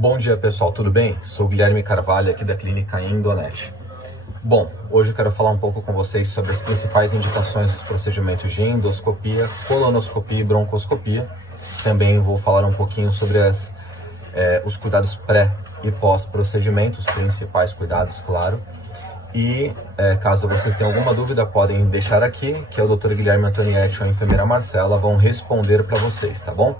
Bom dia pessoal, tudo bem? Sou o Guilherme Carvalho aqui da Clínica Endonete. Bom, hoje eu quero falar um pouco com vocês sobre as principais indicações dos procedimentos de endoscopia, colonoscopia e broncoscopia. Também vou falar um pouquinho sobre os cuidados pré e pós-procedimento, os principais cuidados, claro. E caso vocês tenham alguma dúvida, podem deixar aqui, que é o Dr. Guilherme Antonietti ou a enfermeira Marcela vão responder para vocês, tá bom?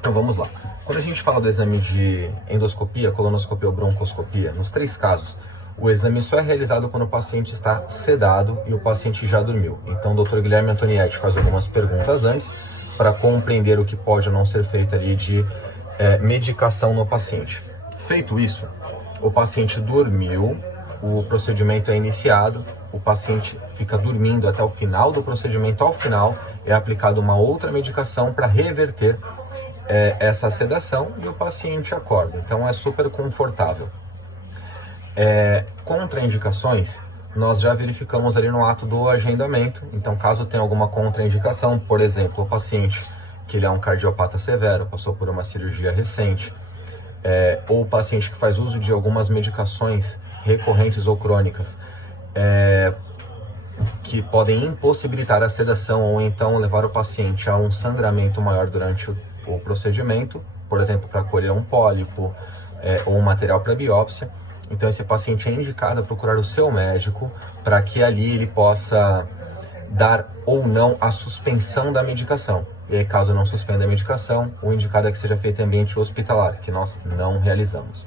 Então vamos lá. Quando a gente fala do exame de endoscopia, colonoscopia ou broncoscopia, nos três casos, o exame só é realizado quando o paciente está sedado e o paciente já dormiu. Então o Dr. Guilherme Antonietti faz algumas perguntas antes para compreender o que pode ou não ser feito ali de medicação no paciente. Feito isso, o paciente dormiu, o procedimento é iniciado, o paciente fica dormindo até o final do procedimento. Ao final é aplicada uma outra medicação para reverter essa sedação e o paciente acorda. Então é super confortável. Contraindicações, nós já verificamos ali no ato do agendamento. Então caso tenha alguma contraindicação, por exemplo, o paciente que ele é um cardiopata severo, passou por uma cirurgia recente, ou o paciente que faz uso de algumas medicações recorrentes ou crônicas, que podem impossibilitar a sedação ou então levar o paciente a um sangramento maior durante o procedimento, por exemplo, para colher um pólipo ou um material para biópsia. Então esse paciente é indicado a procurar o seu médico para que ali ele possa dar ou não a suspensão da medicação. E aí, caso não suspenda a medicação, o indicado é que seja feito em ambiente hospitalar, que nós não realizamos.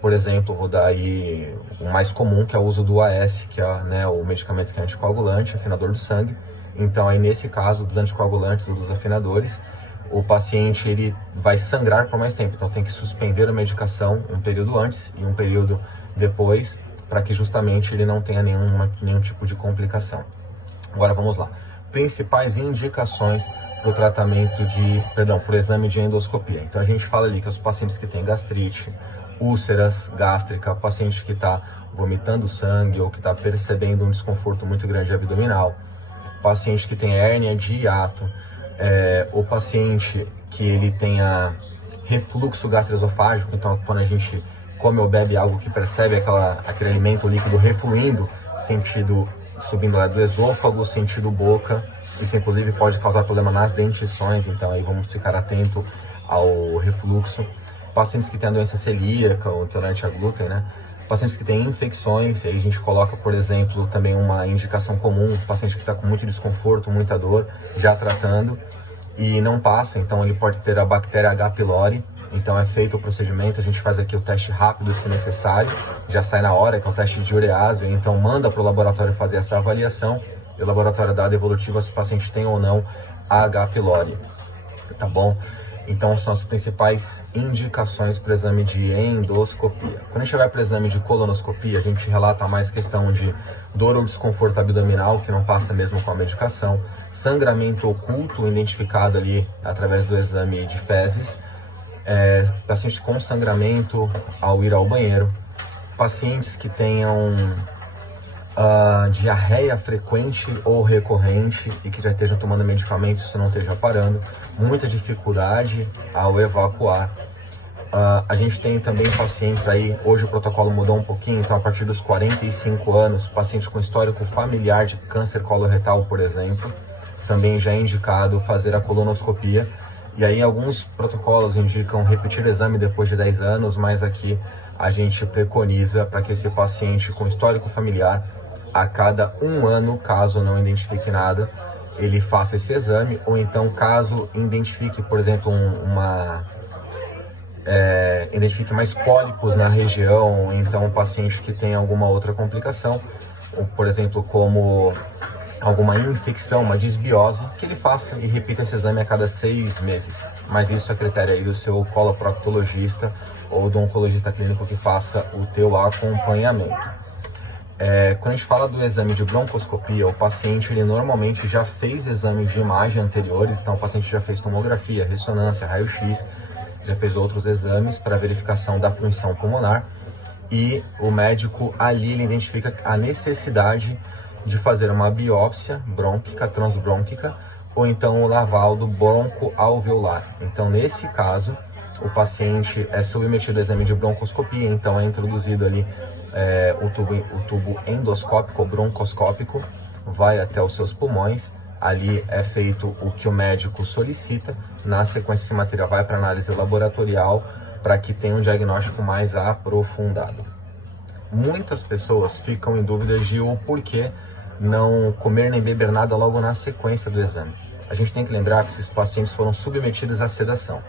Por exemplo, vou dar aí o mais comum, que é o uso do AS, que é o medicamento que é anticoagulante, afinador do sangue. Então aí nesse caso dos anticoagulantes ou dos afinadores, o paciente ele vai sangrar por mais tempo, então tem que suspender a medicação um período antes e um período depois, para que justamente ele não tenha nenhum tipo de complicação. Agora vamos lá. Principais indicações para o tratamento para o exame de endoscopia. Então a gente fala ali que os pacientes que têm gastrite, úlceras gástricas, paciente que está vomitando sangue ou que está percebendo um desconforto muito grande abdominal, paciente que tem hérnia de hiato, o paciente que ele tenha refluxo gastroesofágico, então quando a gente come ou bebe algo que percebe aquele alimento líquido refluindo, sentido subindo lá do esôfago, sentido boca, isso inclusive pode causar problema nas dentições, então aí vamos ficar atento ao refluxo. Pacientes que têm a doença celíaca ou intolerante a glúten, né? Pacientes que têm infecções, aí a gente coloca, por exemplo, também uma indicação comum, paciente que está com muito desconforto, muita dor, já tratando e não passa, então ele pode ter a bactéria H. pylori. Então é feito o procedimento, a gente faz aqui o teste rápido se necessário, já sai na hora, que é o teste de urease, então manda para o laboratório fazer essa avaliação e o laboratório dá a devolutiva se o paciente tem ou não a H. pylori, tá bom? Então são as principais indicações para o exame de endoscopia. Quando a gente vai para o exame de colonoscopia, a gente relata mais questão de dor ou desconforto abdominal, que não passa mesmo com a medicação, sangramento oculto identificado ali através do exame de fezes, pacientes com sangramento ao ir ao banheiro, pacientes que tenham diarreia frequente ou recorrente e que já estejam tomando medicamentos, isso não esteja parando, muita dificuldade ao evacuar. A gente tem também pacientes aí, hoje o protocolo mudou um pouquinho, então a partir dos 45 anos, paciente com histórico familiar de câncer coloretal, por exemplo, também já é indicado fazer a colonoscopia. E aí alguns protocolos indicam repetir o exame depois de 10 anos, mas aqui a gente preconiza para que esse paciente com histórico familiar, a cada 1 ano, caso não identifique nada, ele faça esse exame, ou então caso identifique, por exemplo, identifique mais pólipos na região, ou então um paciente que tem alguma outra complicação, ou, por exemplo, como alguma infecção, uma disbiose, que ele faça e repita esse exame a cada 6 meses. Mas isso é critério aí do seu coloproctologista ou do oncologista clínico que faça o teu acompanhamento. Quando a gente fala do exame de broncoscopia, o paciente ele normalmente já fez exames de imagem anteriores, então o paciente já fez tomografia, ressonância, raio-x, já fez outros exames para verificação da função pulmonar e o médico ali ele identifica a necessidade de fazer uma biópsia brônquica, transbrônquica, ou então o lavado broncoalveolar. Então, nesse caso, o paciente é submetido a exame de broncoscopia, então é introduzido ali o tubo endoscópico ou broncoscópico, vai até os seus pulmões, ali é feito o que o médico solicita, na sequência esse material vai para análise laboratorial para que tenha um diagnóstico mais aprofundado. Muitas pessoas ficam em dúvida de o porquê não comer nem beber nada logo na sequência do exame. A gente tem que lembrar que esses pacientes foram submetidos à sedação.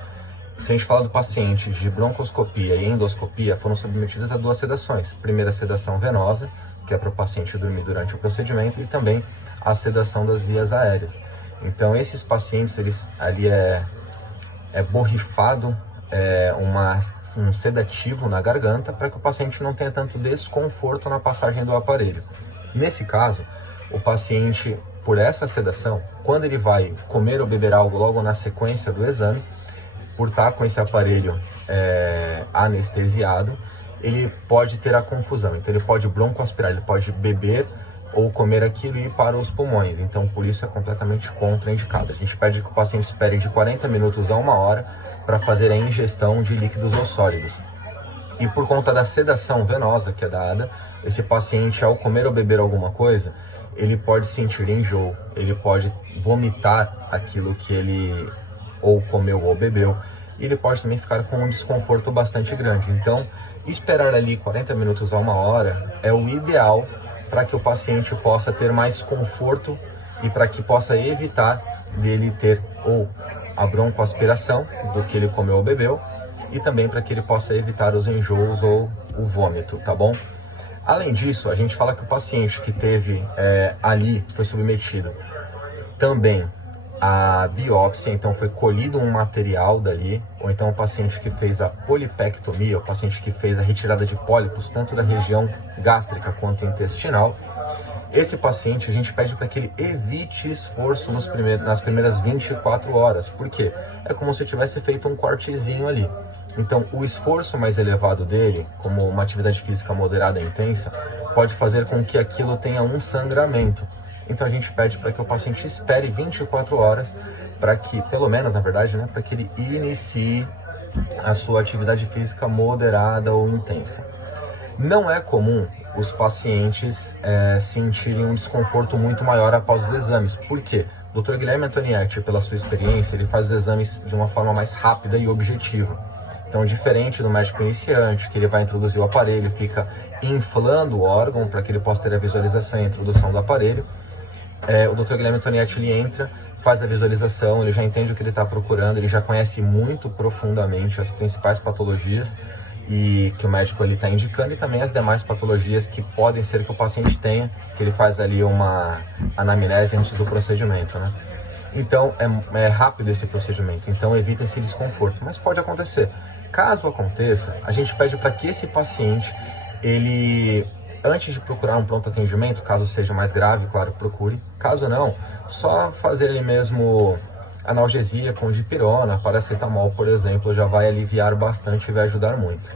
Se a gente fala do paciente de broncoscopia e endoscopia, foram submetidos a 2 sedações. Primeira sedação venosa, que é para o paciente dormir durante o procedimento, e também a sedação das vias aéreas. Então esses pacientes, ali é borrifado um sedativo na garganta para que o paciente não tenha tanto desconforto na passagem do aparelho. Nesse caso, o paciente, por essa sedação, quando ele vai comer ou beber algo logo na sequência do exame, por estar com esse aparelho anestesiado, ele pode ter a confusão. Então ele pode broncoaspirar, ele pode beber ou comer aquilo e ir para os pulmões. Então por isso é completamente contraindicado. A gente pede que o paciente espere de 40 minutos a 1 hora para fazer a ingestão de líquidos ou sólidos. E por conta da sedação venosa que é dada, esse paciente, ao comer ou beber alguma coisa, ele pode sentir enjoo, ele pode vomitar aquilo que ele ou comeu ou bebeu, e ele pode também ficar com um desconforto bastante grande. Então, esperar ali 40 minutos a 1 hora é o ideal para que o paciente possa ter mais conforto e para que possa evitar dele ter ou a broncoaspiração do que ele comeu ou bebeu, e também para que ele possa evitar os enjoos ou o vômito, tá bom? Além disso, a gente fala que o paciente que teve foi submetido também a biópsia, então foi colhido um material dali, ou então o paciente que fez a polipectomia, o paciente que fez a retirada de pólipos, tanto da região gástrica quanto intestinal. Esse paciente a gente pede para que ele evite esforço nas primeiras 24 horas, porque é como se tivesse feito um cortezinho ali. Então o esforço mais elevado dele, como uma atividade física moderada e intensa, pode fazer com que aquilo tenha um sangramento. Então a gente pede para que o paciente espere 24 horas, para que, pelo menos na verdade, para que ele inicie a sua atividade física moderada ou intensa. Não é comum os pacientes sentirem um desconforto muito maior após os exames. Por quê? O Dr. Guilherme Antonietti, pela sua experiência, ele faz os exames de uma forma mais rápida e objetiva. Então, diferente do médico iniciante, que ele vai introduzir o aparelho, fica inflando o órgão para que ele possa ter a visualização e a introdução do aparelho, o Dr. Guilherme Antonietti, ele entra, faz a visualização, ele já entende o que ele está procurando, ele já conhece muito profundamente as principais patologias e que o médico está indicando, e também as demais patologias que podem ser que o paciente tenha, que ele faz ali uma anamnese antes do procedimento, né? Então é rápido esse procedimento, então evita esse desconforto, mas pode acontecer. Caso aconteça, a gente pede para que esse paciente, ele, antes de procurar um pronto atendimento, caso seja mais grave, claro, procure. Caso não, só fazer ali mesmo analgesia com dipirona, paracetamol, por exemplo, já vai aliviar bastante e vai ajudar muito.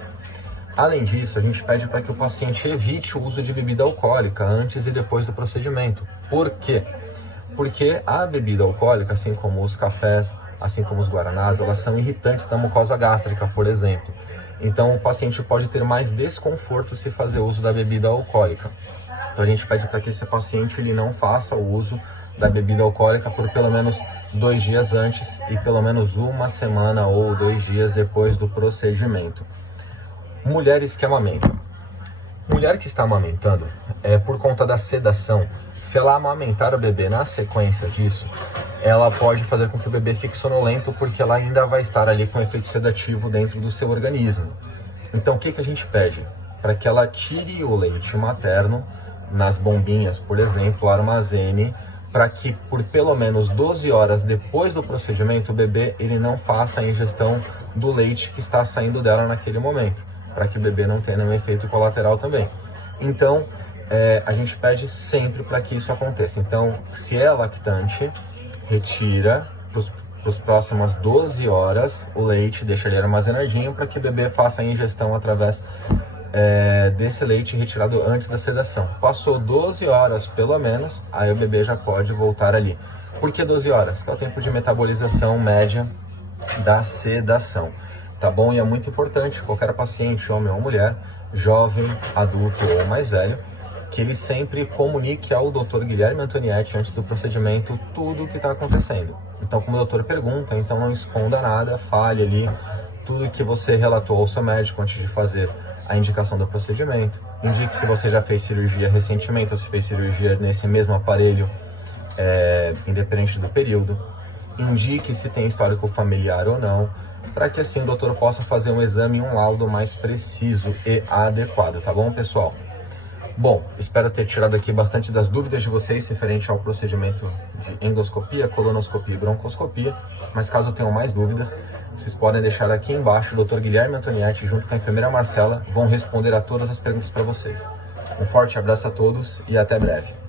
Além disso, a gente pede para que o paciente evite o uso de bebida alcoólica antes e depois do procedimento. Por quê? Porque a bebida alcoólica, assim como os cafés, assim como os guaranás, elas são irritantes da mucosa gástrica, por exemplo. Então o paciente pode ter mais desconforto se fazer uso da bebida alcoólica. Então a gente pede para que esse paciente ele não faça o uso da bebida alcoólica por pelo menos 2 dias antes e pelo menos 1 semana ou 2 dias depois do procedimento. Mulheres que amamentam. Mulher que está amamentando, por conta da sedação, se ela amamentar o bebê na sequência disso, ela pode fazer com que o bebê fique sonolento, porque ela ainda vai estar ali com efeito sedativo dentro do seu organismo. Então o que a gente pede? Para que ela tire o leite materno nas bombinhas, por exemplo, armazene, para que por pelo menos 12 horas depois do procedimento o bebê ele não faça a ingestão do leite que está saindo dela naquele momento, para que o bebê não tenha nenhum efeito colateral também. Então a gente pede sempre para que isso aconteça. Então, se é lactante, retira para as próximas 12 horas o leite, deixa ele armazenadinho para que o bebê faça a ingestão através desse leite retirado antes da sedação. Passou 12 horas pelo menos, aí o bebê já pode voltar ali. Por que 12 horas? Que é o tempo de metabolização média da sedação. tá bom? E é muito importante, qualquer paciente, homem ou mulher, jovem, adulto ou mais velho, que ele sempre comunique ao Dr. Guilherme Antonietti, antes do procedimento, tudo o que está acontecendo. Então, como o doutor pergunta, então não esconda nada, fale ali tudo que você relatou ao seu médico antes de fazer a indicação do procedimento. Indique se você já fez cirurgia recentemente ou se fez cirurgia nesse mesmo aparelho, independente do período. Indique se tem histórico familiar ou não, para que assim o doutor possa fazer um exame e um laudo mais preciso e adequado, tá bom, pessoal? Bom, espero ter tirado aqui bastante das dúvidas de vocês referente ao procedimento de endoscopia, colonoscopia e broncoscopia, mas caso tenham mais dúvidas, vocês podem deixar aqui embaixo. O Dr. Guilherme Antonietti, junto com a enfermeira Marcela, vão responder a todas as perguntas para vocês. Um forte abraço a todos e até breve.